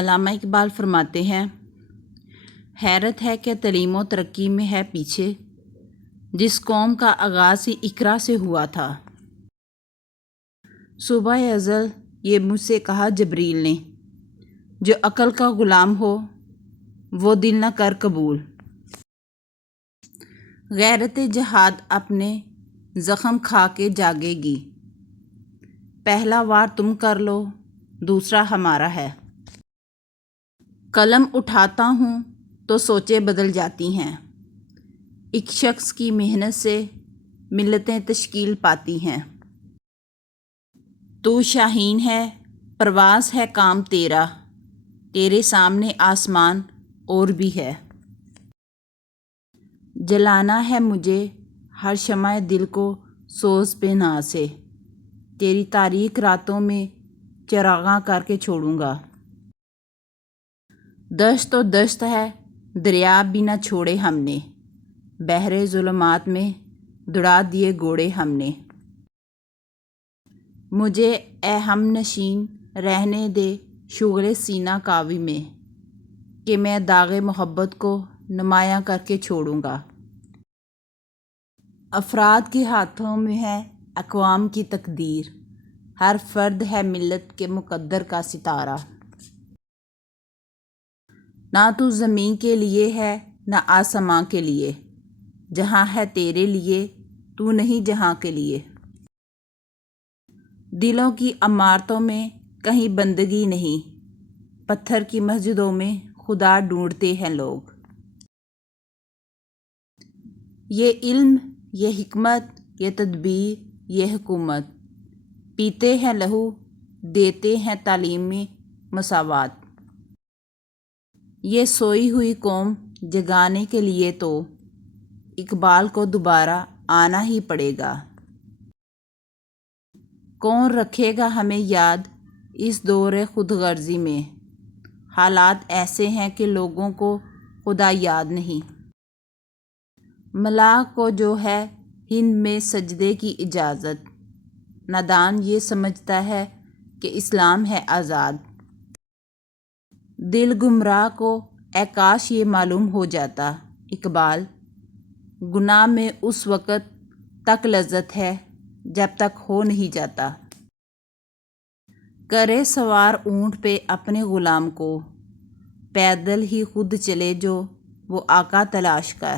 علامہ اقبال فرماتے ہیں، حیرت ہے کہ تعلیم و ترقی میں ہے پیچھے، جس قوم کا آغاز ہی اقرا سے ہوا تھا۔ صبح ازل یہ مجھ سے کہا جبریل نے، جو عقل کا غلام ہو وہ دل نہ کر قبول۔ غیرت جہاد اپنے زخم کھا کے جاگے گی، پہلا وار تم کر لو دوسرا ہمارا ہے۔ قلم اٹھاتا ہوں تو سوچیں بدل جاتی ہیں، ایک شخص کی محنت سے ملتیں تشکیل پاتی ہیں۔ تو شاہین ہے پرواز ہے کام تیرا، تیرے سامنے آسمان اور بھی ہے۔ جلانا ہے مجھے ہر شمع دل کو سوز پہ ناز سے، تیری تاریک راتوں میں چراغاں کر کے چھوڑوں گا۔ دشت تو دشت ہے دریا بھی نہ چھوڑے ہم نے، بحر ظلمات میں دوڑا دیے گھوڑے ہم نے۔ مجھے اے ہم نشین رہنے دے شغلِ سینہ کاوی میں، کہ میں داغ محبت کو نمایاں کر کے چھوڑوں گا۔ افراد کے ہاتھوں میں ہے اقوام کی تقدیر، ہر فرد ہے ملت کے مقدر کا ستارہ۔ نہ تو زمین کے لیے ہے نہ آسماں کے لیے، جہاں ہے تیرے لیے تو نہیں جہاں کے لیے۔ دلوں کی عمارتوں میں کہیں بندگی نہیں، پتھر کی مسجدوں میں خدا ڈھونڈتے ہیں لوگ۔ یہ علم، یہ حکمت، یہ تدبیر، یہ حکومت، پیتے ہیں لہو دیتے ہیں تعلیمی مساوات۔ یہ سوئی ہوئی قوم جگانے کے لیے تو اقبال کو دوبارہ آنا ہی پڑے گا۔ کون رکھے گا ہمیں یاد اس دور خود غرضی میں، حالات ایسے ہیں کہ لوگوں کو خدا یاد نہیں۔ ملاح کو جو ہے ہند میں سجدے کی اجازت، نادان یہ سمجھتا ہے کہ اسلام ہے آزاد۔ دل گمراہ کو اے کاش یہ معلوم ہو جاتا، اقبال، گناہ میں اس وقت تک لذت ہے جب تک ہو نہیں جاتا۔ کرے سوار اونٹ پہ اپنے غلام کو، پیدل ہی خود چلے جو وہ آقا تلاش کر۔